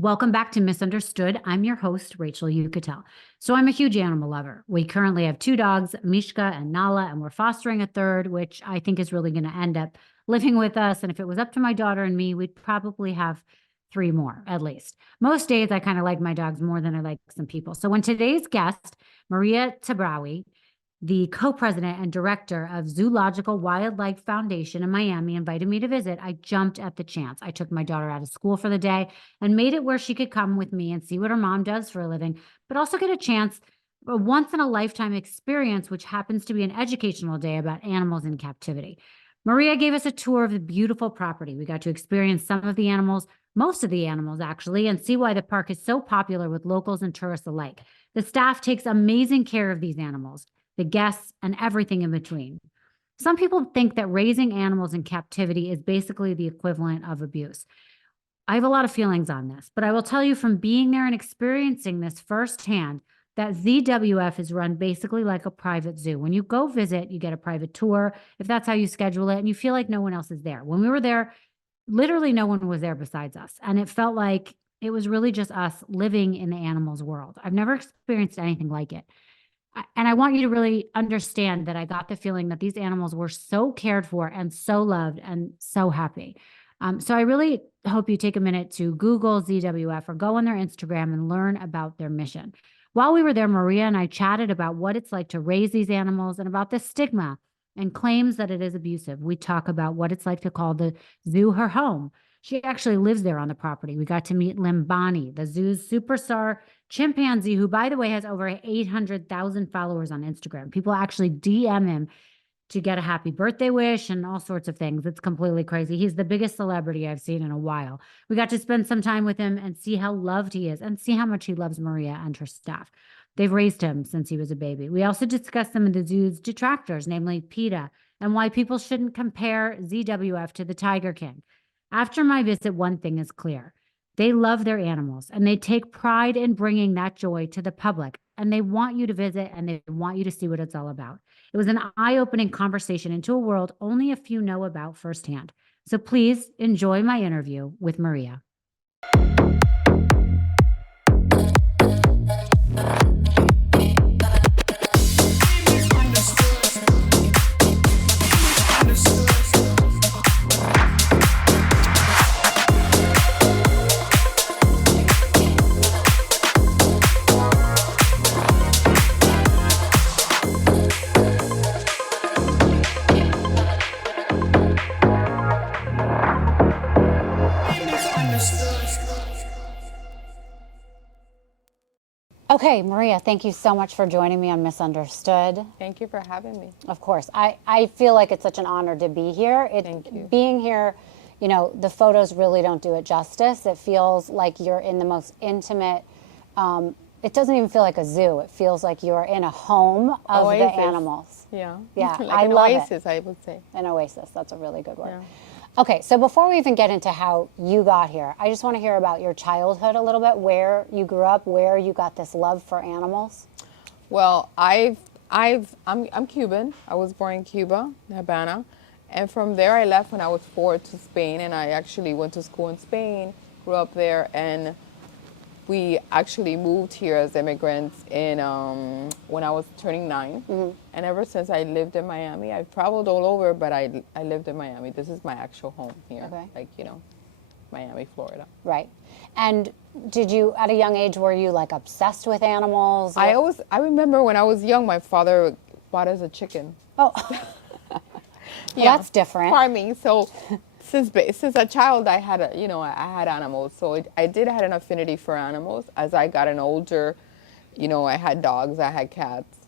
Welcome back to Misunderstood. I'm your host, Rachel Yucatel. So I'm a huge animal lover. We currently have two dogs, Mishka and Nala, and we're fostering a third, which I think is really going to end up living with us. And if it was up to my daughter and me, we'd probably have three more at least. Most days I kind of like my dogs more than I like some people. So when today's guest, Maria Tabraue, the co-president and director of Zoological Wildlife Foundation in Miami, invited me to visit, I jumped at the chance. I took my daughter out of school for the day and made it where she could come with me and see what her mom does for a living, but also get a chance, a once in a lifetime experience, which happens to be an educational day about animals in captivity. Maria gave us a tour of the beautiful property. We got to experience some of the animals, most of the animals actually, and see why the park is so popular with locals and tourists alike. The staff takes amazing care of these animals, the guests, and everything in between. Some people think that raising animals in captivity is basically the equivalent of abuse. I have a lot of feelings on this, but I will tell you from being there and experiencing this firsthand that ZWF is run basically like a private zoo. When you go visit, you get a private tour, if that's how you schedule it, and you feel like no one else is there. When we were there, literally no one was there besides us. And it felt like it was really just us living in the animals world. I've never experienced anything like it. And I want you to really understand that I got the feeling that these animals were so cared for and so loved and so happy. So I really hope you take a minute to Google ZWF or go on their Instagram and learn about their mission. While we were there, Maria and I chatted about what it's like to raise these animals and about the stigma and claims that it is abusive. We talk about what it's like to call the zoo her home. She actually lives there on the property. We got to meet Limbani, the zoo's superstar chimpanzee, who, by the way, has over 800,000 followers on Instagram. People actually DM him to get a happy birthday wish and all sorts of things. It's completely crazy. He's the biggest celebrity I've seen in a while. We got to spend some time with him and see how loved he is and see how much he loves Maria and her staff. They've raised him since he was a baby. We also discussed some of the zoo's detractors, namely PETA, and why people shouldn't compare ZWF to the Tiger King. After my visit, one thing is clear. They love their animals and they take pride in bringing that joy to the public. And they want you to visit and they want you to see what it's all about. It was an eye-opening conversation into a world only a few know about firsthand. So please enjoy my interview with Maria. Okay, Maria, thank you so much for joining me on Misunderstood. Thank you for having me. Of course. I feel like it's such an honor to be here. Thank you. Being here, you know, the photos really don't do it justice. It feels like you're in the most intimate, it doesn't even feel like a zoo. It feels like you're in a home of Oasis. the animals. Yeah. Yeah, like I an love oasis, I would say. An oasis, that's a really good word. Yeah. Okay, so before we even get into how you got here, I just want to hear about your childhood a little bit, where you grew up, where you got this love for animals. Well, I'm Cuban. I was born in Cuba, Havana, and from there I left when I was 4 to Spain, and I actually went to school in Spain, grew up there, and we actually moved here as immigrants in when I was turning 9. Mm-hmm. And ever since I lived in Miami, I've traveled all over, but I lived in Miami. This is my actual home here, like, you know, Miami, Florida. Right. And did you, at a young age, were you like obsessed with animals? I remember when I was young, my father bought us a chicken. Oh, yeah, that's different. Farming. So since a child, I had I had animals. So I did have an affinity for animals. As I got older, you know, I had dogs, I had cats.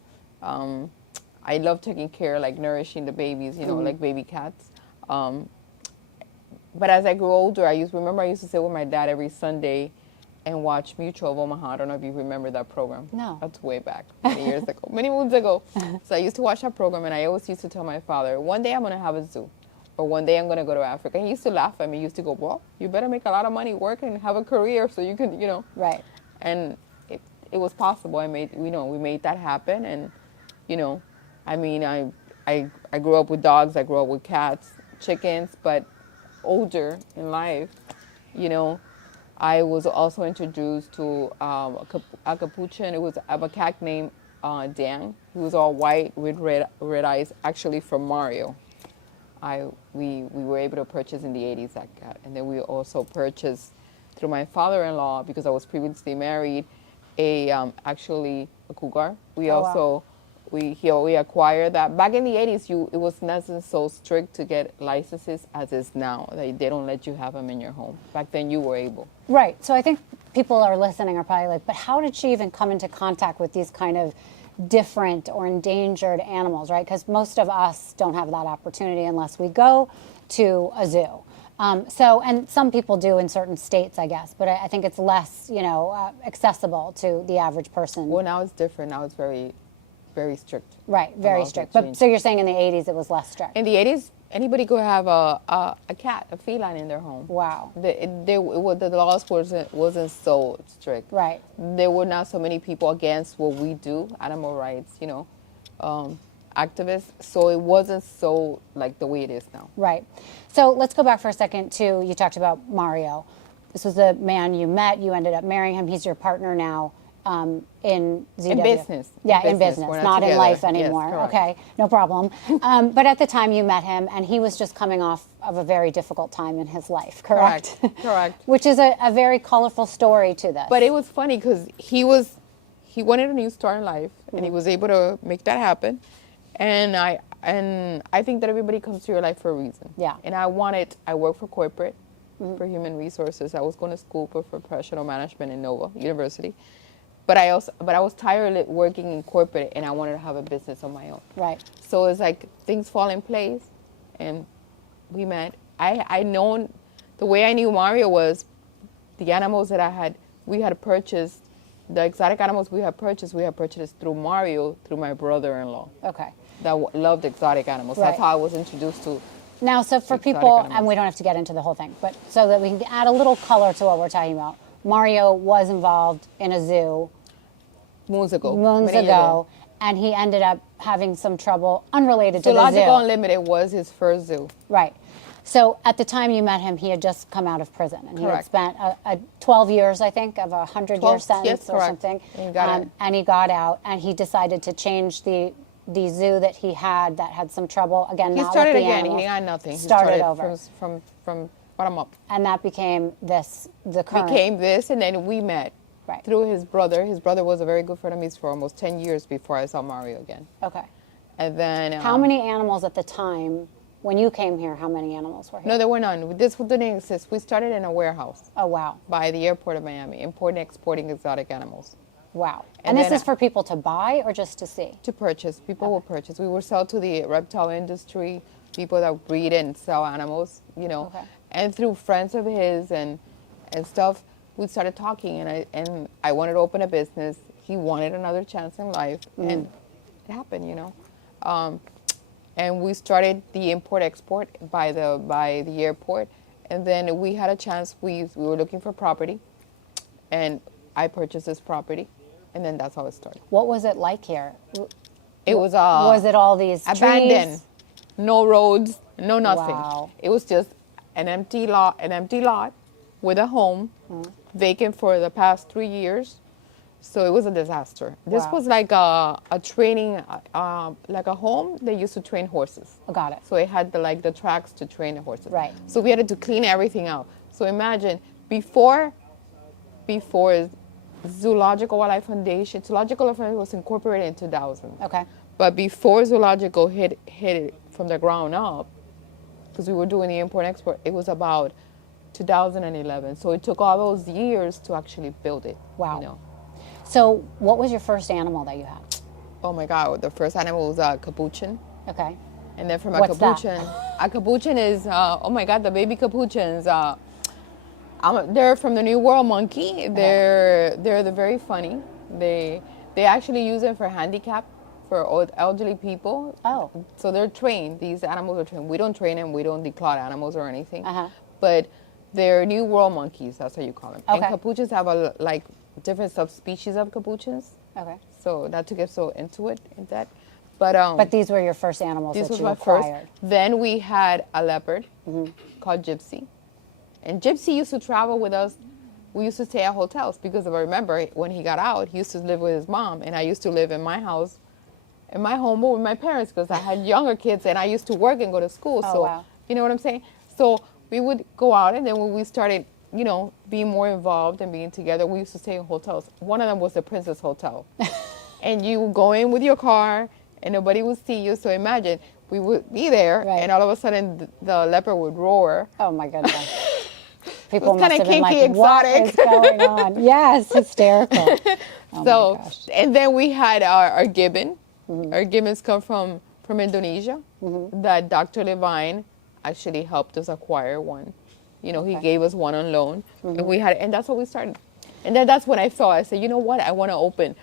I love taking care, like nourishing the babies, you know, like baby cats. But as I grew older, I used to sit with my dad every Sunday and watch Mutual of Omaha. I don't know if you remember that program. No. That's way back, many years ago, many moons ago. So I used to watch that program, and I always used to tell my father, one day I'm going to have a zoo, or one day I'm going to go to Africa. He used to laugh at me. He used to go, well, you better make a lot of money, work, and have a career so you can, you know. Right. And it was possible. We made that happen, and, you know, I mean, I grew up with dogs, I grew up with cats, chickens, but older in life, you know, I was also introduced to a capuchin. It was a macaque named Dan. He was all white with red eyes, actually from Mario. We were able to purchase in the 80s that cat. And then we also purchased through my father-in-law, because I was previously married, actually a cougar. We Oh, also wow. we acquired that. Back in the 80s, it was not so strict to get licenses as is now. They don't let you have them in your home. Back then, you were able. Right. So I think people are listening are probably like, but how did she even come into contact with these kind of different or endangered animals, right? Because most of us don't have that opportunity unless we go to a zoo. And some people do in certain states, I guess, but I think it's less, accessible to the average person. Well, now it's different. Now it's very, very strict. Right, very Laws have strict. But changed. so you're saying in the 80s it was less strict? In the 80s, anybody could have a cat, a feline in their home. Wow. The laws wasn't so strict. Right. There were not so many people against what we do, animal rights, activists. So it wasn't so like the way it is now. Right. So let's go back for a second to, you talked about Mario. This was the man you met. You ended up marrying him. He's your partner now in ZW. In business. Yeah, in business, We're not in together. life Yes, anymore. correct. Okay, no problem. But at the time you met him, and he was just coming off of a very difficult time in his life, correct? Correct. Which is a very colorful story to this. But it was funny because he wanted a new start in life, and he was able to make that happen. And I think that everybody comes to your life for a reason. Yeah. And I worked for corporate, for human resources. I was going to school for professional management in Nova University. But I was tired of working in corporate, and I wanted to have a business of my own. Right. So it's like things fall in place, and we met. The way I knew Mario was the animals that we had purchased, the exotic animals we had purchased through Mario, through my brother-in-law Okay. that loved exotic animals. Right. That's how I was introduced to. Now, so for Exotic people, animals. and we don't have to get into the whole thing, but so that we can add a little color to what we're talking about, Mario was involved in a zoo Moons ago. moons many years ago, and he ended up having some trouble unrelated to the Zoological zoo. Unlimited was his first zoo. Right. So at the time you met him, he had just come out of prison, and he had Correct. spent a 12 years, I think, of a 100-year 12, sentence yes, or correct. something. And he got out. And he got out, and he decided to change the zoo that he had that had some trouble. Again, He not started with the again. animals. He got nothing. He Started over. from bottom up. And that became the current. Became this, and then we met Right. through his brother. His brother was a very good friend of his for almost 10 years before I saw Mario again. Okay. And then How many animals at the time, when you came here, how many animals were here? No, there were none. This didn't exist. We started in a warehouse Oh, wow. by the airport of Miami, importing and exporting exotic animals Wow. And And this then is for people to buy or just to see? to purchase. People will purchase. We will sell to the reptile industry, people that breed and sell animals, Okay. And through friends of his and stuff, we started talking, and I wanted to open a business. He wanted another chance in life, and it happened, And we started the import-export by the airport, and then we had a chance. We were looking for property, and I purchased this property, and then that's how it started. What was it like here? It was Was it all these abandoned, trees? no roads, no nothing. Wow. It was just an empty lot with a home, vacant for the past 3 years. So it was a disaster. This Wow. was like a training, like a home they used to train horses. Oh, got it. So it had the tracks to train the horses. Right. So we had to clean everything out. So imagine before Zoological Wildlife Foundation was incorporated in 2000. Okay. But before Zoological hit it from the ground up, because we were doing the import and export, it was about 2011. So it took all those years to actually build it. Wow. So what was your first animal that you had? Oh my God, the first animal was a capuchin. Okay. And then from a What's that? capuchin, a capuchin is, oh my God, the baby capuchins. They're from the New World monkey. They're very funny. They actually use them for handicap, for old elderly people. Oh. So they're trained. These animals are trained. We don't train them. We don't declaw animals or anything. Uh-huh. But they're New World monkeys. That's how you call them. Okay. And capuchins have different subspecies of capuchins. Okay. So not to get so into it in that, but these were your first animals this that was you my acquired. first. Then we had a leopard called Gypsy, and Gypsy used to travel with us we used to stay at hotels because I remember when he got out, he used to live with his mom, and I used to live in my house, in my home with my parents because I had younger kids and I used to work and go to school. Oh, So, wow. you know what I'm saying? So we would go out, and then when we started, you know, being more involved and being together, we used to stay in hotels. One of them was the Princess Hotel. And you would go in with your car and nobody would see you. So imagine we would be there Right. and all of a sudden the leopard would roar. Oh my goodness. People It was must kinda have been like, kinky, what exotic. is going on? Yes, hysterical. Oh So, my gosh. and then we had our gibbon. Our gibbons come from Indonesia. That Dr. Levine actually helped us acquire one. You know, he gave us one on loan, and we had, and that's what we started. And then that's when I thought, I said, you know what? I want to open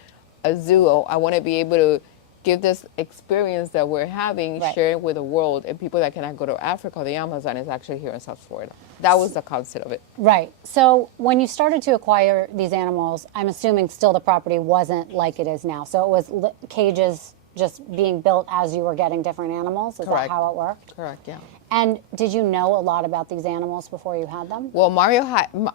a zoo. I want to be able to give this experience that we're having, Right. share it with the world, and people that cannot go to Africa. The Amazon is actually here in South Florida. That was the concept of it. Right. So when you started to acquire these animals, I'm assuming still the property wasn't like it is now. So it was cages just being built as you were getting different animals. Is Correct. that how it worked? Correct, yeah. And did you know a lot about these animals before you had them? Well,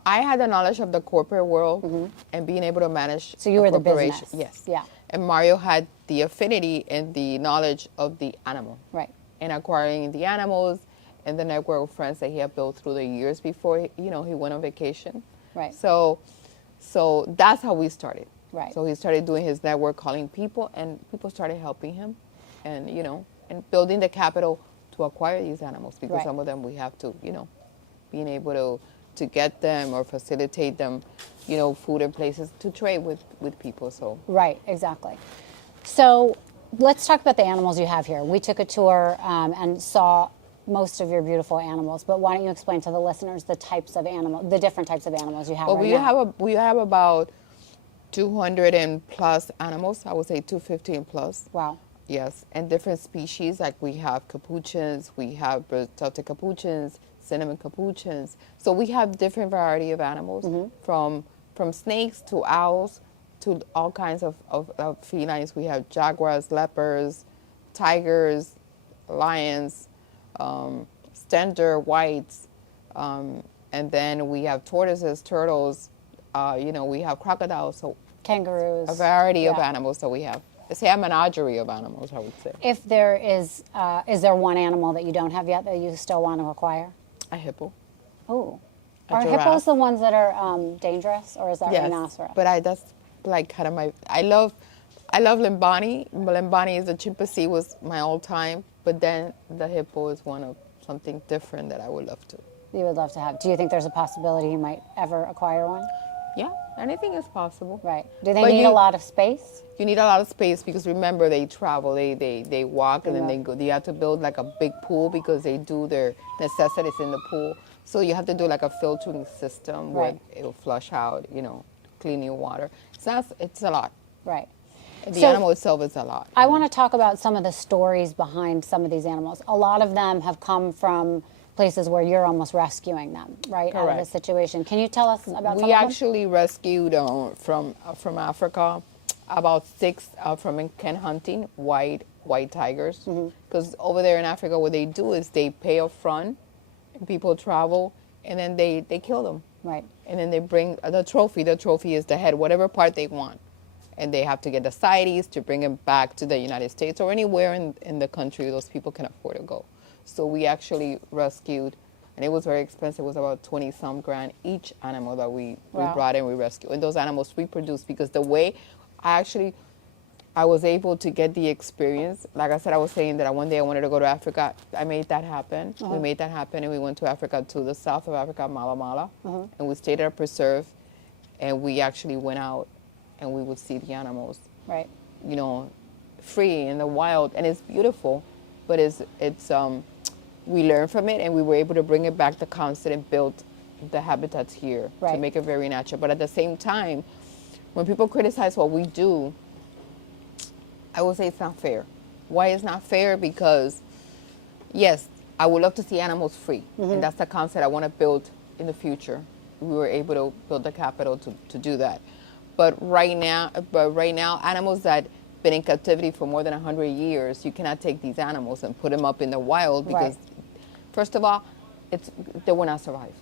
I had the knowledge of the corporate world and being able to manage. So you a were the corporation. business. Yes. Yeah. And Mario had the affinity and the knowledge of the animal. Right. And acquiring the animals and the network of friends that he had built through the years before, he went on vacation. Right. So that's how we started. Right. So he started doing his network, calling people, and people started helping him, and and building the capital to acquire these animals because Right. some of them we have to, being able to get them or facilitate them, food and places to trade with people. So Right, exactly. So let's talk about the animals you have here. We took a tour and saw most of your beautiful animals, but why don't you explain to the listeners the different types of animals you have well, right now? we have about 200 and plus animals. I would say 250 plus. Wow. Yes, and different species, like we have capuchins, we have Celtic capuchins, cinnamon capuchins. So we have different variety of animals, from snakes to owls to all kinds of felines. We have jaguars, leopards, tigers, lions, standard whites, and then we have tortoises, turtles, we have crocodiles, so Kangaroos. a variety of Yeah. animals that we have. Say a menagerie of animals, I would say. If there is there one animal that you don't have yet that you still want to acquire? A hippo. Oh. A Are giraffe. hippos the ones that are dangerous, or is that Yes, rhinoceros? but that's like kind of my. I love Lembani. Lembani is a chimpanzee, was my all time, but then the hippo is one of something different that I would love to. You would love to have. Do you think there's a possibility you might ever acquire one? Yeah, anything is possible. Right. Do they But need a lot of space? You need a lot of space because remember they travel, they walk, and then they go. They have to build like a big pool because they do their necessities in the pool. So you have to do like a filtering system where Right. it will flush out, clean your water. It's a lot. Right. The So- animal itself is a lot. I want to talk about some of the stories behind some of these animals. A lot of them have come from places where you're almost rescuing them, right, out of a Correct. situation. Can you tell us about some of We them? actually rescued from Africa about 6 from Ken hunting white tigers, because over there in Africa what they do is they pay up front and people travel and then they kill them, Right. and then they bring the trophy. The trophy is the head, whatever part they want, and they have to get the CITES to bring them back to the United States or anywhere in the country those people can afford to go. So we actually rescued, and it was very expensive. It was about 20-some grand each animal that we Wow. brought and we rescued. And those animals reproduce because the way I was able to get the experience. Like I said, I was saying that one day I wanted to go to Africa. I made that happen. We made that happen, and we went to Africa, to the south of Africa, Mala Mala, and we stayed at a preserve, and we actually went out, and we would see the animals, Right. free in the wild, and it's beautiful, but we learned from it, and we were able to bring it back to Constant and build the habitats here Right. to make it very natural. But at the same time, when people criticize what we do, I would say it's not fair. Why it's not fair? Because, yes, I would love to see animals free, and that's the concept I want to build in the future. We were able to build the capital to do that. But right now, animals that been in captivity for more than 100 years, you cannot take these animals and put them up in the wild because, Right. first of all, they will not survive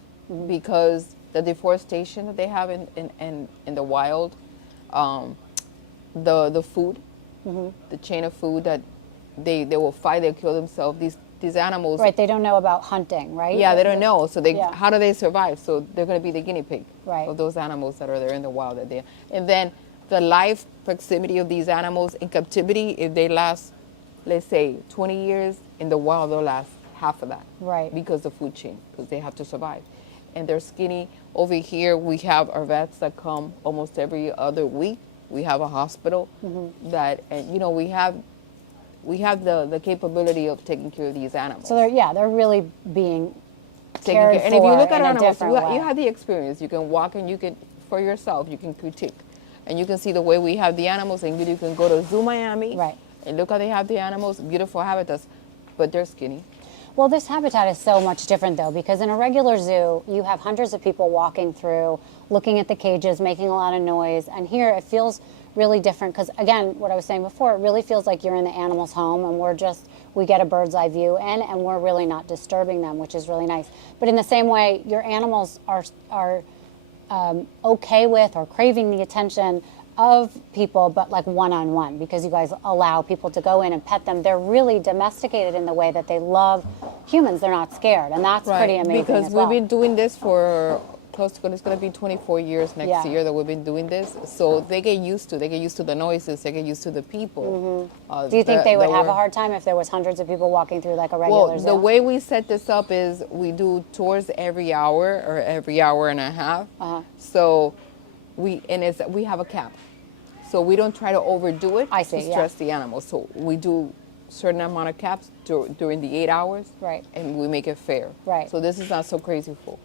because the deforestation that they have in the wild, the food, the chain of food that they will fight, they'll kill themselves. These animals. Right, they don't know about hunting, right? Yeah, they don't know. So Yeah. how do they survive? So they're going to be the guinea pig Right. of those animals that are there in the wild. And then the life proximity of these animals in captivity, if they last, let's say, 20 years, in the wild they'll last half of that. Right. Because of food chain, because they have to survive. And they're skinny. Over here, we have our vets that come almost every other week. We have a hospital that, and we have the capability of taking care of these animals. So they're really being Taking cared care. And if you look at in a animals, different way. you have the experience. You can walk and you can, for yourself, you can critique. And you can see the way we have the animals, and you can go to Zoo Miami Right. and look how they have the animals, beautiful habitats, but they're skinny. Well, this habitat is so much different, though, because in a regular zoo, you have hundreds of people walking through, looking at the cages, making a lot of noise. And here it feels really different because, again, what I was saying before, it really feels like you're in the animal's home and we get a bird's eye view in and we're really not disturbing them, which is really nice. But in the same way, your animals are okay with or craving the attention of people, but like one-on-one, because you guys allow people to go in and pet them. They're really domesticated in the way that they love humans. They're not scared, and that's pretty amazing because as well. we've been doing this for close to, it's going to be 24 years next Yeah. year that we've been doing this. So they get used to the noises, they get used to the people. Do you think they would have a we're- hard time if there was hundreds of people walking through like a regular Well, zoo? the way we set this up is we do tours every hour or every hour and a half. So we have a cap. So we don't try to overdo it I see, to yeah. stress the animals. So we do certain amount of caps during the 8 hours. Right. And we make it fair. Right. So this is not so crazy full.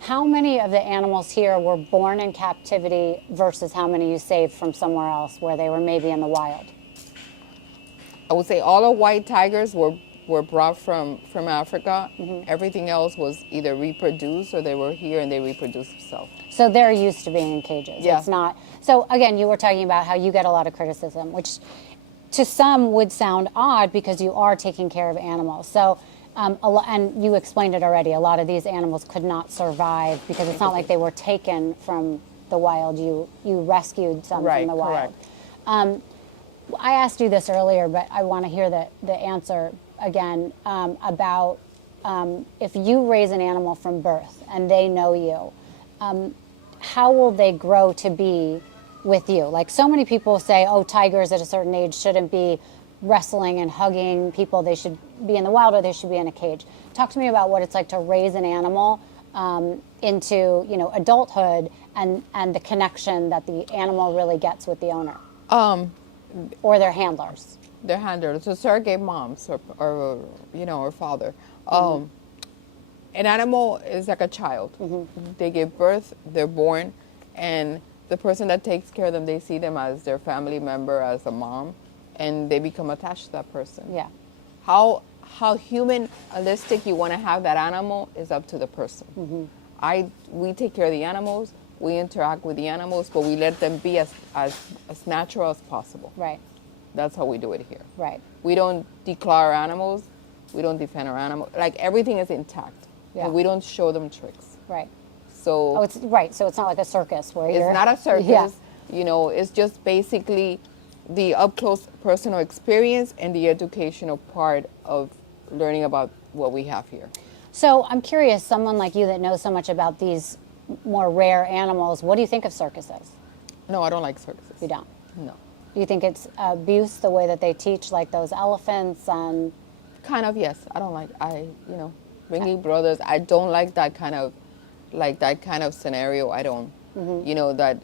How many of the animals here were born in captivity versus how many you saved from somewhere else where they were maybe in the wild? I would say all the white tigers were brought from Africa. Everything else was either reproduced or they were here and they reproduced themselves. So they're used to being in cages. Yeah. It's not. So again, you were talking about how you get a lot of criticism, which to some would sound odd because you are taking care of animals. So, and you explained it already. A lot of these animals could not survive because it's not like they were taken from the wild. You rescued some Right, from the wild. correct. I asked you this earlier, but I want to hear the answer again about if you raise an animal from birth and they know you, how will they grow to be with you? Like so many people say, oh, tigers at a certain age shouldn't be wrestling and hugging people. They should be in the wild or they should be in a cage. Talk to me about what it's like to raise an animal into adulthood and the connection that the animal really gets with the owner or their handlers. Their handlers, so surrogate moms or father. An animal is like a child. They give birth, they're born, and the person that takes care of them, they see them as their family member, as a mom, and they become attached to that person. Yeah. How humanistic you want to have that animal is up to the person. We take care of the animals, we interact with the animals, but we let them be as natural as possible. Right. That's how we do it here. Right. We don't declare our animals. We don't defend our animals. Like everything is intact. Yeah. And we don't show them tricks. Right. So Oh, it's right. So it's not like a circus where it's you're not a circus. Yeah. It's just basically the up close personal experience and the educational part of learning about what we have here. So I'm curious, someone like you that knows so much about these more rare animals, what do you think of circuses? No, I don't like circuses. You don't? No. Do you think it's abuse the way that they teach like those elephants and Kind of, yes. I don't like bringing brothers. I don't like that kind of scenario. I don't. That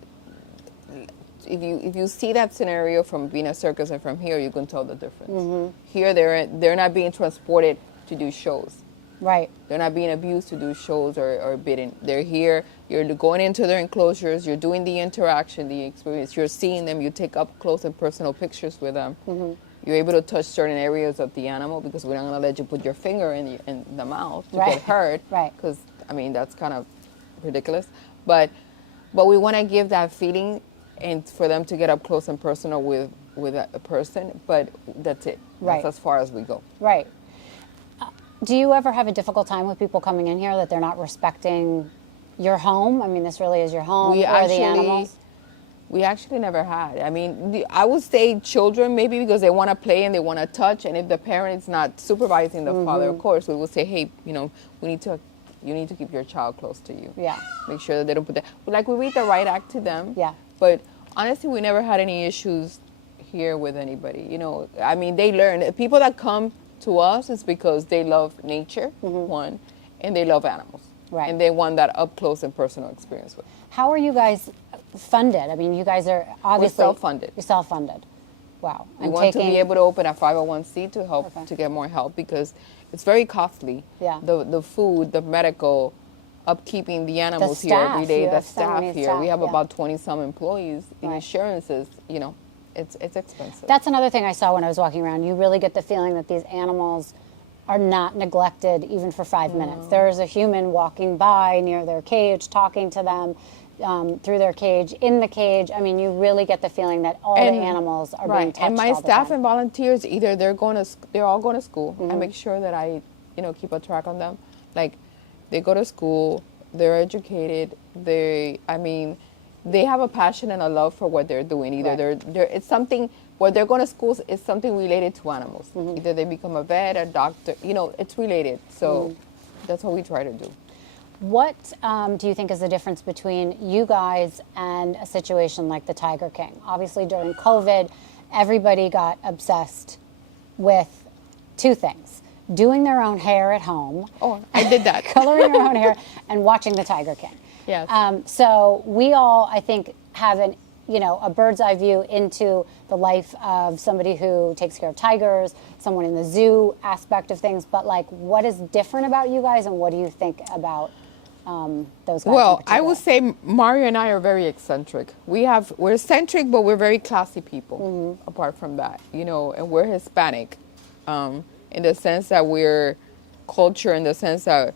if you see that scenario from being a circus and from here, you can tell the difference. Here, they're not being transported to do shows. right? They're not being abused to do shows or bidding. They're here. You're going into their enclosures. You're doing the interaction, the experience. You're seeing them. You take up close and personal pictures with them. You're able to touch certain areas of the animal because we're not going to let you put your finger in the mouth to get hurt. Right. Because, that's kind of ridiculous. But we want to give that feeling and for them to get up close and personal with a person. But that's it. Right. That's as far as we go. Right. Do you ever have a difficult time with people coming in here that they're not respecting your home? I mean, this really is your home We for the animals? We actually never had. I mean, I would say children maybe because they want to play and they want to touch, and if the parent is not supervising the father, of course, we will say, hey, you know, you need to keep your child close to you. Yeah. Make sure that they don't put that. Like we read the right act to them. Yeah. But honestly, we never had any issues here with anybody. You know, I mean, they learn. People that come to us is because they love nature, one, and they love animals. Right. And they want that up close and personal experience with. How are you guys funded? I mean, you guys are obviously... We're self-funded. You're self-funded. Wow. We want to be able to open a 501c to help, Okay. to get more help because it's very costly. Yeah. The food, the medical, upkeeping the animals here every staff. day, You the have so staff many here. staff, We have yeah. about 20-some employees. The Right. insurances, you know, it's expensive. That's another thing I saw when I was walking around. You really get the feeling that these animals are not neglected even for 5 minutes. There's a human walking by near their cage, talking to them through their cage, in the cage. I mean, you really get the feeling that all the animals are being touched And my all the staff time. and volunteers, either they're all going to school. I make sure that I, you know, keep a track on them. Like, they go to school, they're educated, they have a passion and a love for what they're doing. Either Right. it's something, where they're going to schools is something related to animals. Either they become a vet, a doctor, you know, it's related. So that's what we try to do. What do you think is the difference between you guys and a situation like the Tiger King? Obviously, during COVID, everybody got obsessed with two things: doing their own hair at home, Oh, I did that. coloring your own hair, and watching the Tiger King. Yes. So we all, I think, have a bird's eye view into the life of somebody who takes care of tigers, someone in the zoo aspect of things. But like, what is different about you guys, and what do you think about those guys? Well, in I would particular? say Mario and I are very eccentric. We're eccentric, but we're very classy people. Apart from that, you know, and we're Hispanic, in the sense that we're culture, in the sense that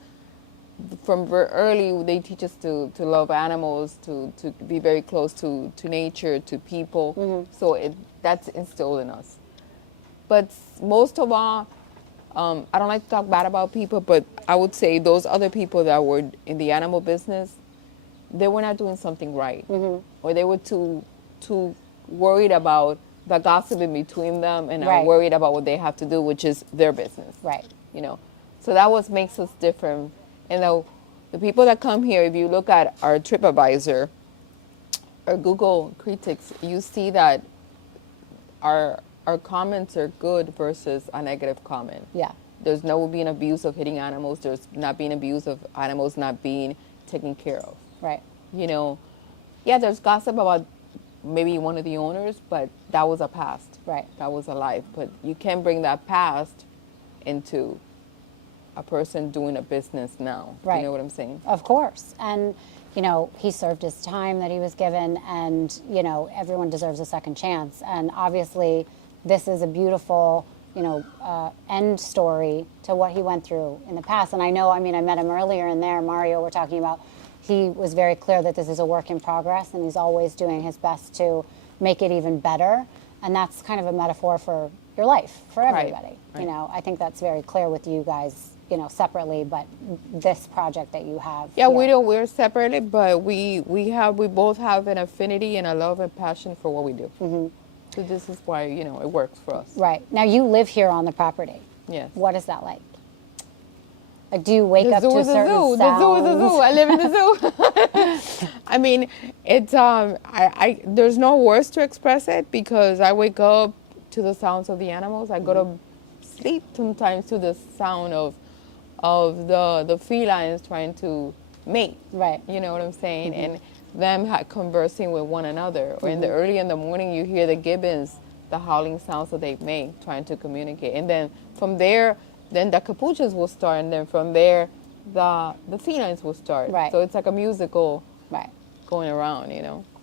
from very early they teach us to love animals, to be very close to nature, to people. So that's instilled in us. But most of all, I don't like to talk bad about people, but I would say those other people that were in the animal business, they were not doing something right, or they were too worried about the gossip in between them, and Right. are worried about what they have to do, which is their business. Right. You know, so that what makes us different. And the people that come here, if you look at our TripAdvisor or Google critics, you see that our comments are good versus a negative comment. Yeah. There's no being abuse of hitting animals. There's not being abuse of animals not being taken care of. Right. You know, yeah, there's gossip about maybe one of the owners, but that was a past. Right. That was a life. But you can't bring that past into a person doing a business now. Right. You know what I'm saying? Of course. And, he served his time that he was given, and, everyone deserves a second chance. And obviously, this is a beautiful, end story to what he went through in the past. And I met him earlier in there, Mario, we're talking about, he was very clear that this is a work in progress, and he's always doing his best to make it even better. And that's kind of a metaphor for your life, for everybody. Right. I think that's very clear with you guys, separately, but this project that you have. Yeah, here. we're separated, but we both have an affinity and a love and passion for what we do. So this is why, it works for us. Right. Now, you live here on the property. Yes. What is that like? Like, do you wake The up zoo to is a certain zoo. sounds? The zoo is a zoo. I live in the zoo. I mean, it's I there's no words to express it because I wake up to the sounds of the animals. I go to sleep sometimes to the sound of the felines trying to mate. Right. You know what I'm saying? And them conversing with one another. Or in the early in the morning, you hear the gibbons, the howling sounds that they make, trying to communicate. And then from there, then the capuchins will start, and then from there, the felines will start. Right. So it's like a musical Right. going around,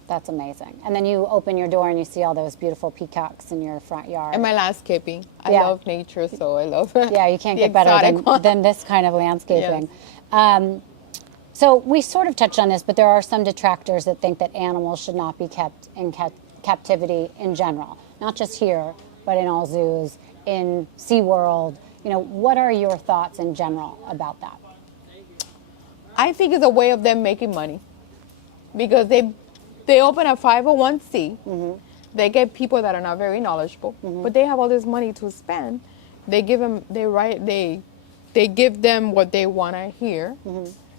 That's amazing. And then you open your door and you see all those beautiful peacocks in your front yard. And my landscaping. I Yeah. love nature, so I love Yeah, you can't the get better exotic one. than this kind of landscaping. So we sort of touched on this, but there are some detractors that think that animals should not be kept in captivity in general, not just here, but in all zoos, in SeaWorld. What are your thoughts in general about that? I think it's a way of them making money, because they open a 501c. They get people that are not very knowledgeable, but they have all this money to spend. They give them, they give them what they want to hear,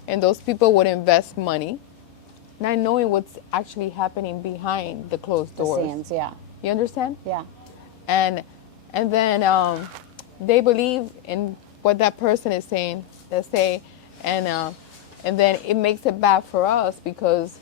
and those people would invest money, not knowing what's actually happening behind the closed doors. The scenes, yeah. You understand? Yeah. And then they believe in what that person is saying, let's say, and then it makes it bad for us, because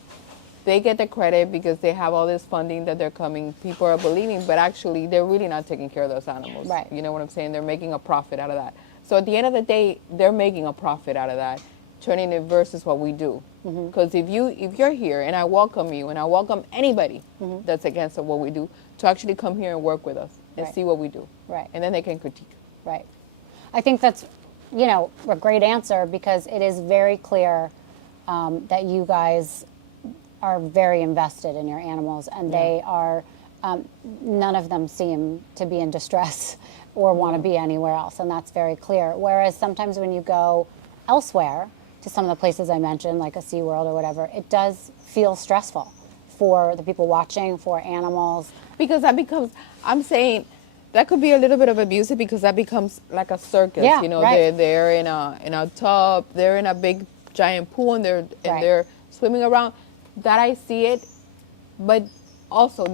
they get the credit because they have all this funding that they're coming. People are believing, but actually they're really not taking care of those animals. Right. You know what I'm saying? They're making a profit out of that. So at the end of the day, they're making a profit out of that, turning it versus what we do. Because if you're here, and I welcome you, and I welcome anybody that's against what we do, to actually come here and work with us and see what we do. Right. And then they can critique. Right. I think that's, a great answer, because it is very clear that you guys are very invested in your animals, and they are, none of them seem to be in distress or want to be anywhere else, and that's very clear. Whereas sometimes when you go elsewhere, to some of the places I mentioned, like a SeaWorld or whatever, it does feel stressful for the people watching, for animals. Because that becomes, I'm saying, that could be a little bit of abusive, because that becomes like a circus. Yeah, right. They're in a tub, they're in a big giant pool, and they're swimming around. That I see it, but also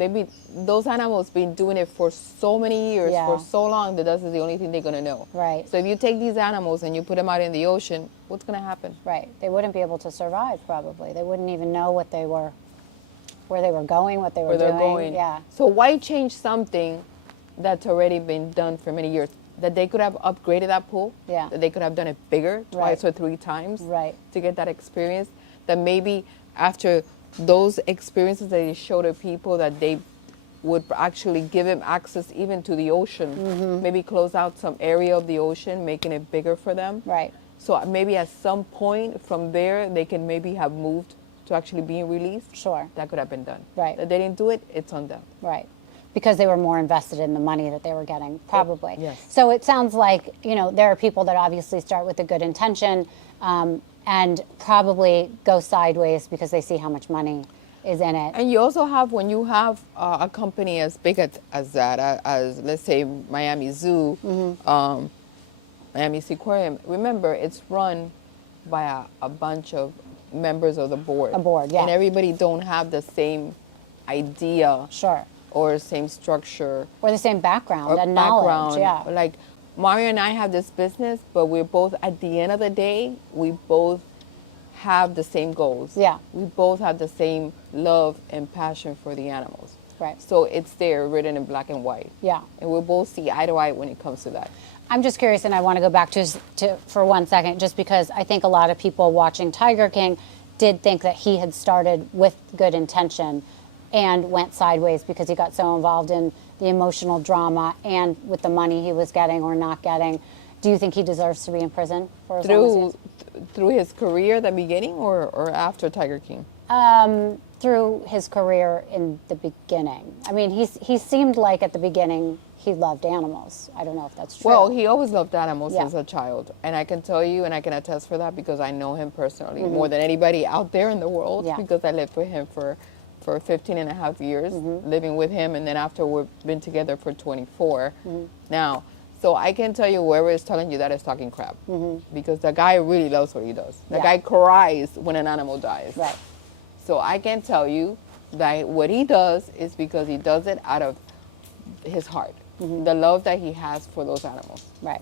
those animals been doing it for so many years, for so long, that that's the only thing they're gonna know. Right. So if you take these animals and you put them out in the ocean, what's gonna happen? Right. They wouldn't be able to survive, probably. They wouldn't even know where they were going, what they were doing. They're going. Yeah. So why change something that's already been done for many years? That they could have upgraded that pool. Yeah. That they could have done it bigger, twice or three times. Right. To get that experience. That maybe after those experiences that they show to people, that they would actually give them access even to the ocean. Maybe close out some area of the ocean, making it bigger for them. Right. So maybe at some point from there, they can maybe have moved to actually being released. Sure. That could have been done. Right. That they didn't do it, it's on them. Right. Because they were more invested in the money that they were getting, probably. Yes. So it sounds like, there are people that obviously start with a good intention and probably go sideways because they see how much money is in it. And you also have, when you have a company as big as that, as let's say Miami Zoo, Miami Seaquarium, remember it's run by a bunch of members of the board. A board, yeah. And everybody don't have the same idea. Sure. Or same structure. Or the same background Or and knowledge, yeah. Like Mario and I have this business, but we're both, at the end of the day, we both have the same goals. Yeah. We both have the same love and passion for the animals. Right. So it's there, written in black and white. Yeah. And we both see eye to eye when it comes to that. I'm just curious, and I want to go back to for 1 second, just because I think a lot of people watching Tiger King did think that he had started with good intention and went sideways because he got so involved in the emotional drama and with the money he was getting or not getting. Do you think he deserves to be in prison for as long as Through his career at the beginning, or after Tiger King? through his career in the beginning? I mean, he seemed like at the beginning he loved animals. I don't know if that's true. Well, he always loved animals Yeah. as a child. And I can tell you, and I can attest for that, because I know him personally more than anybody out there in the world, Yeah. because I lived with him for 15 and a half years, living with him, and then after we've been together for 24 now. So I can tell you, whoever is telling you that is talking crap, because the guy really loves what he does. The Yeah. guy cries when an animal dies. Right. So I can tell you that what he does is because he does it out of his heart, the love that he has for those animals. Right.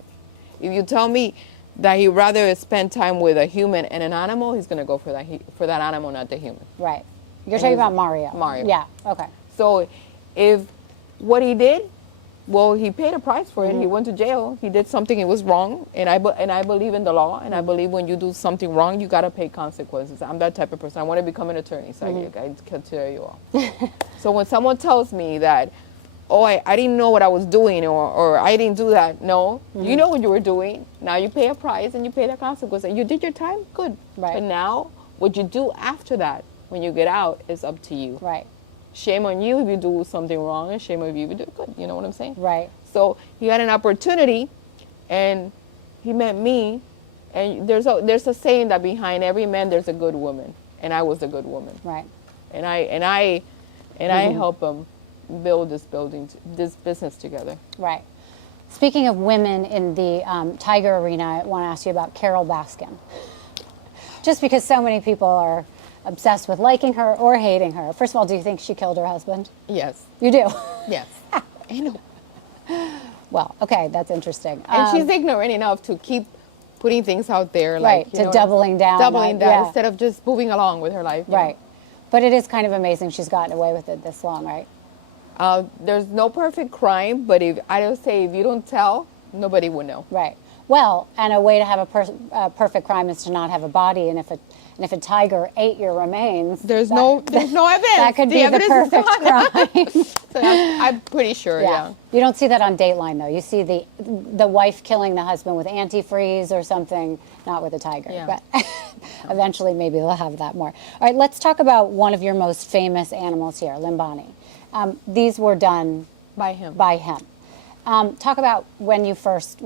If you tell me that he'd rather spend time with a human and an animal, he's going to go for that animal, not the human. Right. You're talking about Mario. Mario. Yeah. Okay. So if what he did, well, he paid a price for it. He went to jail. He did something, it was wrong. And I believe in the law. And I believe when you do something wrong, you got to pay consequences. I'm that type of person. I want to become an attorney, so I can tell you all. So when someone tells me that, oh, I didn't know what I was doing, or I didn't do that. No, you know what you were doing. Now you pay a price and you pay the consequence. And you did your time, good. Right. But now what you do after that, when you get out, is up to you. Right. Shame on you if you do something wrong, and shame on you if you do it good. You know what I'm saying? Right. So he had an opportunity, and he met me, And there's a saying that behind every man there's a good woman, and I was a good woman. Right. And I help them build this business together. Right. Speaking of women in the tiger arena, I want to ask you about Carole Baskin. Just because so many people are obsessed with liking her or hating her. First of all, do you think she killed her husband? Yes. You do? Yes. I know. Well, okay, that's interesting. And she's ignorant enough to keep putting things out there. Right, like, to doubling down. Yeah. Instead of just moving along with her life. Right. But it is kind of amazing she's gotten away with it this long, right? There's no perfect crime, but if you don't tell, nobody would know. Right. Well, and a way to have a perfect crime is to not have a body, and if a tiger ate your remains, there's no evidence. That could be the perfect crime. So I'm pretty sure. Yeah. You don't see that on Dateline though. You see the wife killing the husband with antifreeze or something, not with a tiger. Yeah. But eventually, maybe they'll have that more. All right. Let's talk about one of your most famous animals here, Limbani. These were done By him. Talk about when he first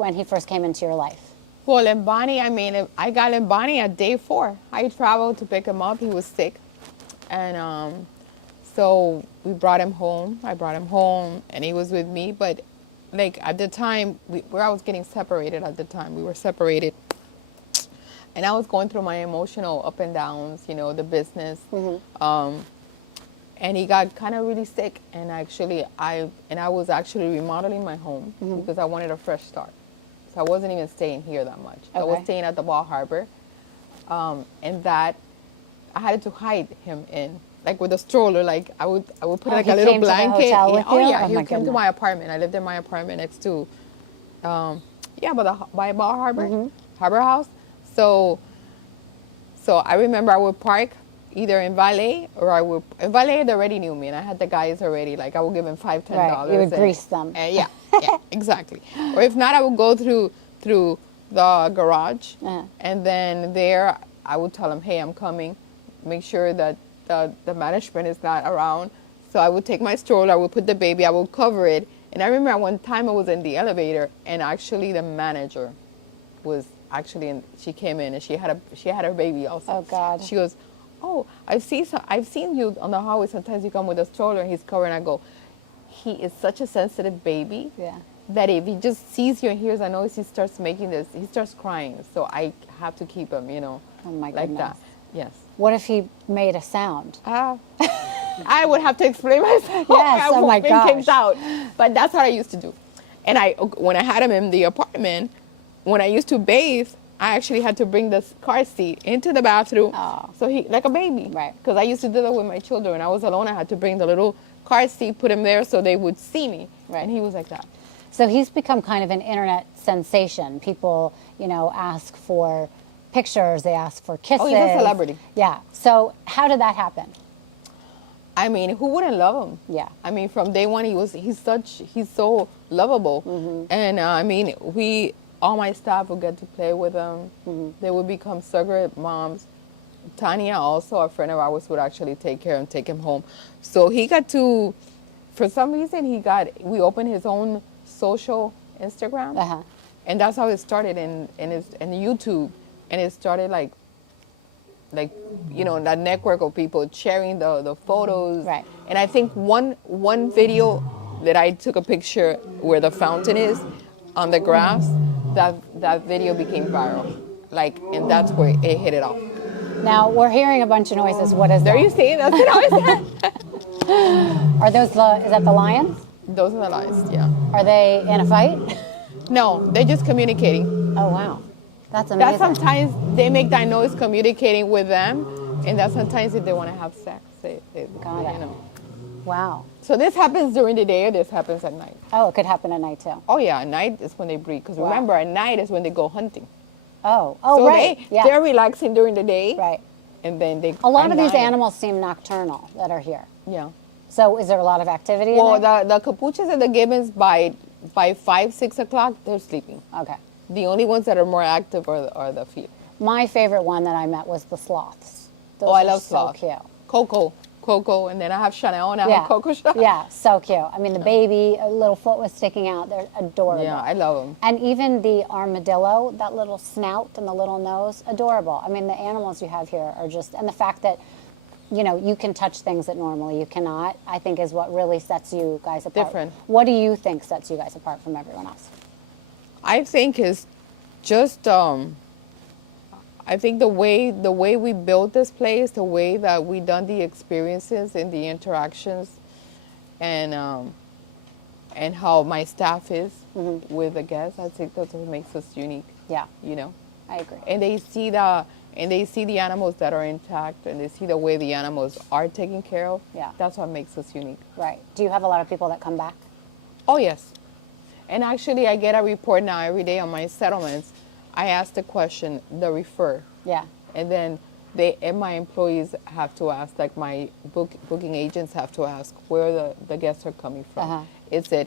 came into your life. Well, Lani, I got Lani at day 4. I traveled to pick him up. He was sick. And so we brought him home. I brought him home, and he was with me. But, like, at the time, I was getting separated at the time. We were separated. And I was going through my emotional up and downs, the business. Mm-hmm. And he got kind of really sick. And I was actually remodeling my home mm-hmm. because I wanted a fresh start. So I wasn't even staying here that much. Okay. I was staying at the Ball Harbor. And that I had to hide him in, like with a stroller. Like I would put like a little blanket. He Came to my apartment. I lived in my apartment next to, by Ball Harbor, mm-hmm. Harbor House. So I remember I would park either in Valet or in Valet they already knew me, and I had the guys already, like I would give them $5, $10. Right, you would grease them. Yeah, exactly. Or if not, I would go through the garage, and then there I would tell them, hey, I'm coming. Make sure that the management is not around. So I would take my stroller, I would put the baby, I would cover it. And I remember one time I was in the elevator, and actually the manager was she came in, and she had her baby also. Oh God. She goes, oh, I've seen you on the hallway. Sometimes you come with a stroller and he's covered. And I go, he is such a sensitive baby that if he just sees you and hears a noise, he starts crying. So I have to keep him, Oh my goodness. like that. Yes. What if he made a sound? I would have to explain myself. Yes, oh my gosh. Kicked out. But that's what I used to do. And when I had him in the apartment, when I used to bathe, I actually had to bring the car seat into the bathroom. Oh. So he, like a baby. Right. Because I used to do that with my children. When I was alone, I had to bring the little car seat, put him there so they would see me. Right. And he was like that. So he's become kind of an internet sensation. People, ask for pictures, they ask for kisses. Oh, he's a celebrity. Yeah. So how did that happen? Who wouldn't love him? Yeah. From day one, he's so lovable. Mm-hmm. And all my staff would get to play with him. Mm-hmm. They would become surrogate moms. Tanya, also a friend of ours, would actually take care and take him home. So he got to, for some reason, we opened his own social Instagram. And that's how it started in YouTube. And it started like that network of people sharing the photos. Right. And I think one video that I took a picture where the fountain is on the grass, that video became viral. And that's where it hit it off. Now we're hearing a bunch of noises. What is that? There you see, that's the noise. Are those is that the lions? Those are the lions, yeah. Are they in a fight? No, they're just communicating. Oh wow. That's amazing. That sometimes they make that noise communicating with them, and that sometimes if they want to have sex, Got it. Wow. So this happens during the day, or this happens at night? Oh, it could happen at night too. Oh yeah, at night is when they breed. Because remember, at night is when they go hunting. Oh, so right. They're relaxing during the day. Right. And then they. A lot of these animals seem nocturnal that are here. Yeah. So is there a lot of activity? Well, in there? the capuchas and the gibbons by 5, 6 o'clock they're sleeping. Okay. The only ones that are more active are the feet. My favorite one that I met was the sloths. Those I love so sloths. Cute. Coco Coco, and then I have Chanel, and I Yeah. have Coco Chanel. Yeah, so cute. I mean, the baby, a little foot was sticking out. They're adorable. Yeah, I love them. And even the armadillo, that little snout and the little nose, adorable. I mean, the animals you have here are just, and the fact that, you know, you can touch things that normally you cannot, I think is what really sets you guys apart. Different. What do you think sets you guys apart from everyone else? I think is just I think the way we built this place, the way that we done the experiences and the interactions, and how my staff is with the guests, I think that's what makes us unique. Yeah, You know, I agree. and they see the animals that are intact, and they see the way the animals are taken care of. Yeah. That's what makes us unique. Right. Do you have a lot of people that come back? Oh yes, and actually I get a report now every day on my settlements. I ask the question, the refer. Yeah. And then my employees have to ask, like my booking agents have to ask where the guests are coming from. Uh-huh. Is it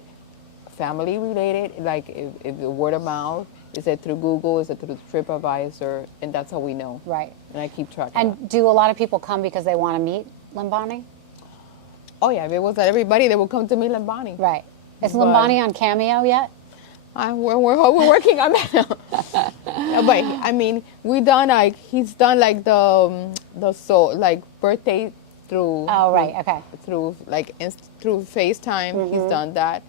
family related, like if the word of mouth? Is it through Google? Is it through TripAdvisor? And that's how we know. Right. And I keep track of that. And do a lot of people come because they want to meet Lambani? Oh yeah, if it was everybody, they would come to me, Lambani. Right. Is But- Lambani on Cameo yet? We're working on that now. No, but I mean, he's done like the birthday through. Oh, right. Okay. Through through FaceTime, he's done that.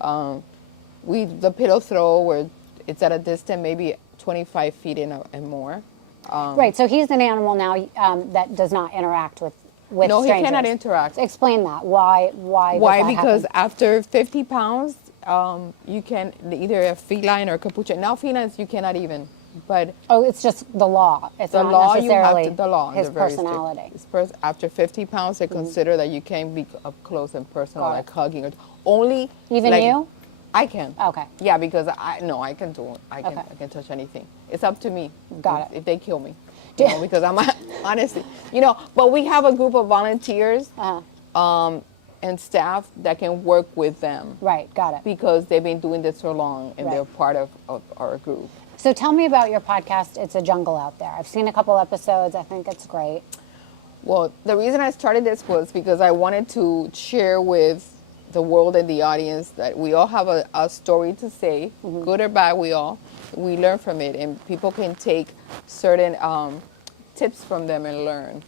The pillow throw where it's at a distance maybe 25 feet and more. Right. So he's an animal now that does not interact with No, strangers. he cannot interact. Explain that. Why? Why? does that Because happen? after 50 pounds, you can either a feline or capuchin. Now felines you cannot even, but Oh, it's just the law. It's the not law you have necessarily to, the law his they're very strict. personality. After 50 pounds, they consider that you can't be up close and personal, Got it. like hugging or only. Even like, you? I can. Okay. Yeah, because I can do it. I Okay. can touch anything. It's up to me. Got it. If they kill me, you know, because I'm honestly, you know. But we have a group of volunteers and staff that can work with them Right. Got it. because they've been doing this so long and Right. they're part of our group. So tell me about your podcast. It's a jungle out there. I've seen a couple episodes. I think it's great. Well, the reason I started this was because I wanted to share with the world and the audience that we all have a story to say, good or bad, we learn from it, and people can take certain tips from them and learn.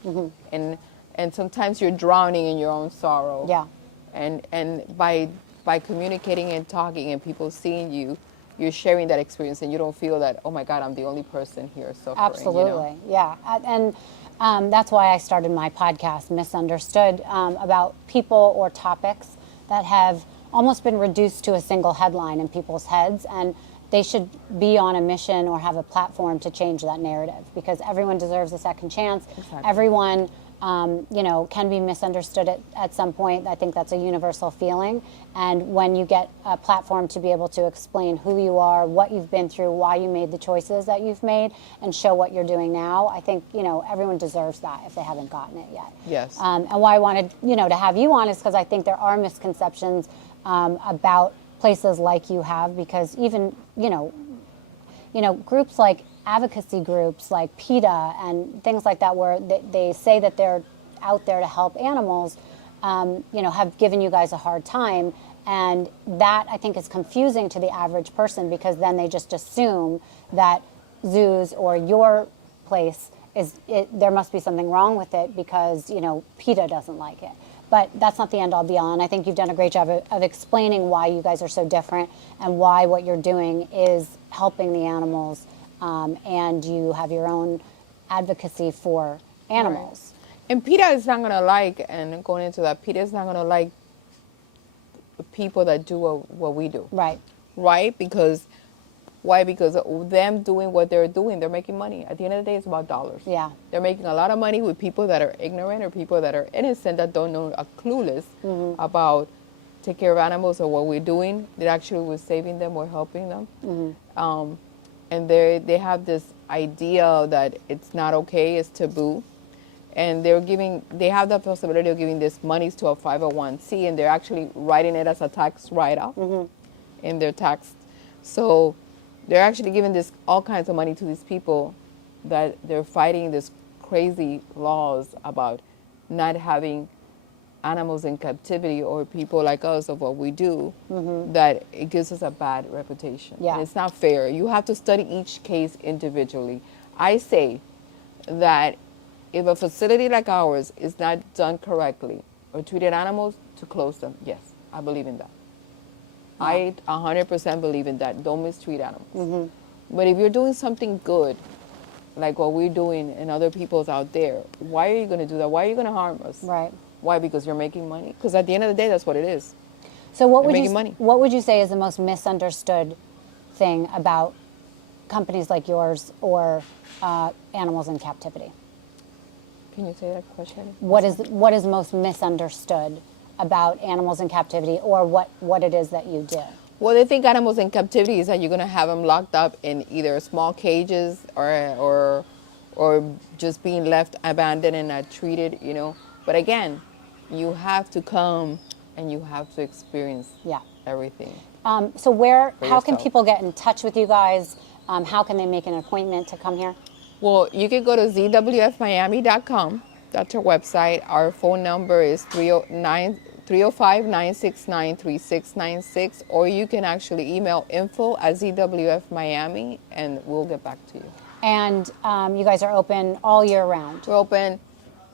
And sometimes you're drowning in your own sorrow. Yeah. And by communicating and talking and people seeing you, you're sharing that experience, and you don't feel that, oh my God, I'm the only person here suffering. Absolutely. You know? Yeah. And that's why I started my podcast, Misunderstood, about people or topics that have almost been reduced to a single headline in people's heads, and they should be on a mission or have a platform to change that narrative, because everyone deserves a second chance. Exactly. Everyone can be misunderstood at some point. I think that's a universal feeling. And when you get a platform to be able to explain who you are, what you've been through, why you made the choices that you've made, and show what you're doing now, I think, everyone deserves that if they haven't gotten it yet. Yes. And why I wanted, to have you on is because I think there are misconceptions about places like you have, because even, groups like advocacy groups like PETA and things like that, where they say that they're out there to help animals, have given you guys a hard time. And that, I think, is confusing to the average person, because then they just assume that zoos or your place there must be something wrong with it because, PETA doesn't like it. But that's not the end all be all. And I think you've done a great job of explaining why you guys are so different and why what you're doing is helping the animals. And you have your own advocacy for animals. Right. And PETA is not going to like, and going into that, PETA is not going to like people that do what we do. Right. Right? Why? Because them doing what they're doing, they're making money. At the end of the day, it's about dollars. Yeah. They're making a lot of money with people that are ignorant or people that are innocent, that don't know, are clueless about take care of animals or what we're doing. That actually we're saving them, we're helping them. And they have this idea that it's not okay, it's taboo. And they have the possibility of giving this monies to a 501c, and they're actually writing it as a tax write-off in their tax. So they're actually giving all kinds of money to these people that they're fighting this crazy laws about not having animals in captivity or people like us of what we do, that it gives us a bad reputation. Yeah. And it's not fair. You have to study each case individually. I say that if a facility like ours is not done correctly or treated animals, to close them. Yes, I believe in that. I 100% believe in that. Don't mistreat animals. But if you're doing something good, like what we're doing and other people's out there, why are you going to do that? Why are you going to harm us? Right. Why? Because you're making money? Because at the end of the day, that's what it is. So what They're would making you money. what would you say is the most misunderstood thing about companies like yours or animals in captivity? Can you say that question? What is most misunderstood about animals in captivity, or what it is that you do? Well, they think animals in captivity is that you're going to have them locked up in either small cages or just being left abandoned and not treated, you know. But again, you have to come and you have to experience everything. So how can yourself. people get in touch with you guys? How can they make an appointment to come here? Well, you can go to zwfmiami.com. That's our website. Our phone number is 305-969-3696, or you can actually email info@zwfmiami, and we'll get back to you. And you guys are open all year round. We're open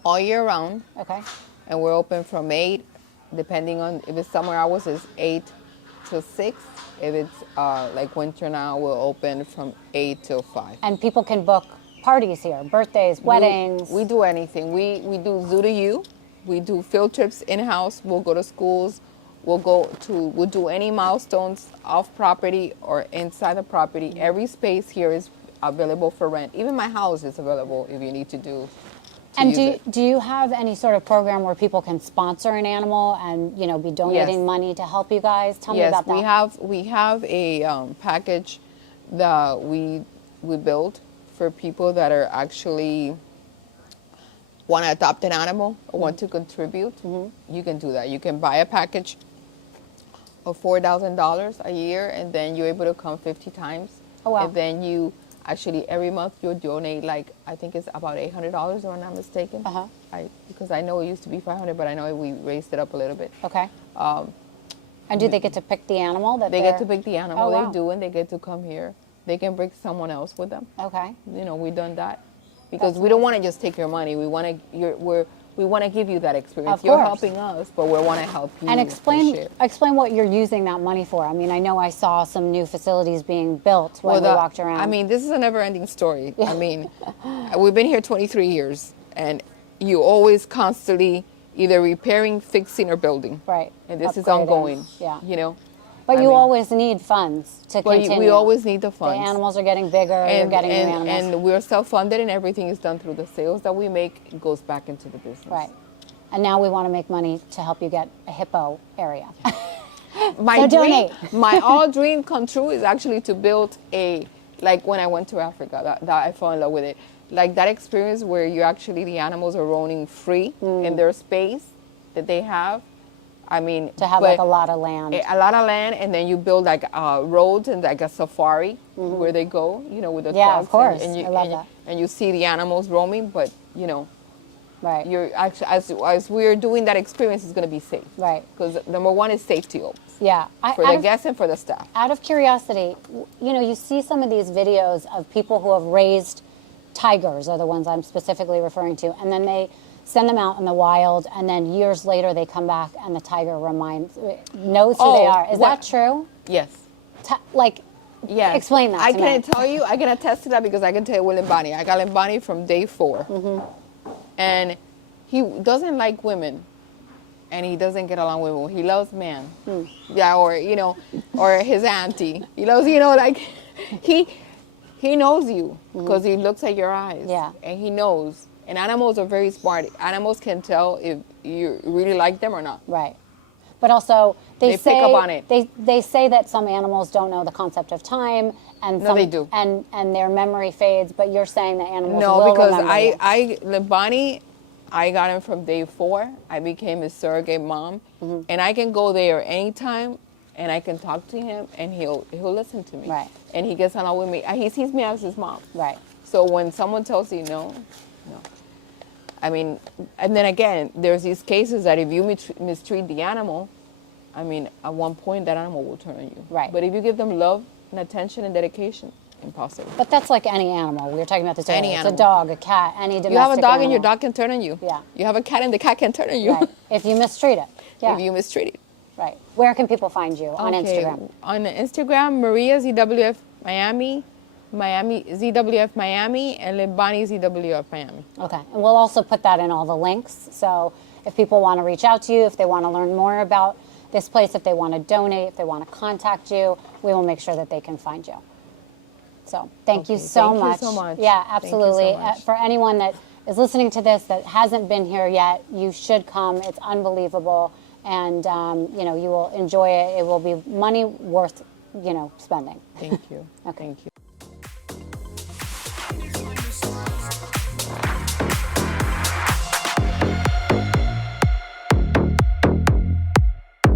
all year round, Okay. and we're open from 8, depending on if it's summer hours, it's 8 to 6. If it's like winter now, we're open from 8 till 5. And people can book parties here, birthdays, weddings. We do anything. We do Zoo to You. We do field trips in-house. We'll go to schools. We'll do any milestones off property or inside the property. Every space here is available for rent. Even my house is available if you need to do. And do you have any sort of program where people can sponsor an animal and be donating money to help you guys? Tell me about that. Yes, we have a package that we build for people that are actually want to adopt an animal or want to contribute. You can do that. You can buy a package of $4,000 a year, and then you're able to come 50 times. Oh, wow. And then you actually every month you'll donate, like, I think it's about $800, if I'm not mistaken. Because I know it used to be $500, but I know we raised it up a little bit. Okay. And do they get to pick the animal that they get to pick the animal? Oh, wow. They do, and they get to come here. They can bring someone else with them. Okay. We've done that because we don't want to just take your money. We want to give you that experience. Of You're course. helping us, but we want to help you. And share. explain what you're using that money for. I mean, I know I saw some new facilities being built when we walked around. I mean, this is a never-ending story. I mean, we've been here 23 years, and you always constantly either repairing, fixing, or building. Right. And this is Upgrading. ongoing. Yeah. But you always need funds to continue. We always need the funds. The animals are getting bigger, you're getting new animals. And we're self-funded, and everything is done through the sales that we make. It goes back into the business. Right. And now we want to make money to help you get a hippo area. My donate. dream come true is actually to build like when I went to Africa, that I fell in love with it. Like that experience where the animals are roaming free in their space that they have. I mean, to have like a lot of land. A lot of land, and then you build like roads and like a safari where they go, with the yeah, trucks. of course. And I love that. And you see the animals roaming, but right. You're actually as we're doing that experience, it's going to be safe. Right. Because number one is safety always. Yeah. For the guests and for the staff. Out of curiosity, you see some of these videos of people who have raised tigers, are the ones I'm specifically referring to, and then they send them out in the wild, and then years later they come back and the tiger knows who they are. Is that true? Yes. Yes. Explain that I to can me. tell you, I can attest to that because I can tell you with Lani. I got Lani from day 4. And he doesn't like women, and he doesn't get along with women. He loves men. Yeah, or his auntie. He loves, he knows you because he looks at your eyes. Yeah. And he knows. And animals are very smart. Animals can tell if you really like them or not. Right. But also, they say, pick up on it. They say that some animals don't know the concept of time, and No, they do. and their memory fades. But you're saying that animals No, will because remember you. Lani, I got him from day 4. I became his surrogate mom, and I can go there anytime, and I can talk to him, and he'll listen to me. Right. And he gets along with me. He sees me as his mom. Right. So when someone tells you no. I mean, and then again, there's these cases that if you mistreat the animal, I mean, at one point that animal will turn on you. Right. But if you give them love and attention and dedication, impossible. But that's like any animal. We were talking about this earlier. Any It's animal. a dog, a cat, any domestic You have a dog and your animal. dog can turn on you. Yeah. You have a cat and the cat can turn on you. Right. If you mistreat it. Yeah. If you mistreat it. Right. Where can people find you on Instagram? On Instagram, Maria ZWF Miami, Miami ZWF Miami, and Libani ZWF Miami. Okay. And we'll also put that in all the links. So if people want to reach out to you, if they want to learn more about this place, if they want to donate, if they want to contact you, we will make sure that they can find you. So thank you so much. Thank you so much. Yeah, Thank you so absolutely. much. For anyone that is listening to this that hasn't been here yet, you should come. It's unbelievable. And, you know, you will enjoy it. It will be money worth, you know, spending. Thank you. Okay. Thank you.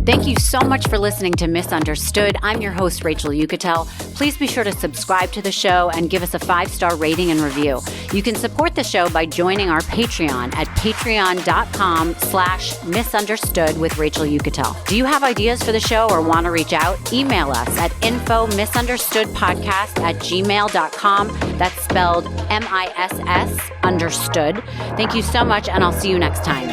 Thank you so much for listening to Misunderstood. I'm your host, Rachel Yucatel. Please be sure to subscribe to the show and give us a 5-star rating and review. You can support the show by joining our Patreon at patreon.com/misunderstood with Rachel Yucatel. Do you have ideas for the show or want to reach out? Email us at info misunderstoodpodcast@gmail.com. That's spelled MISS understood. Thank you so much, and I'll see you next time.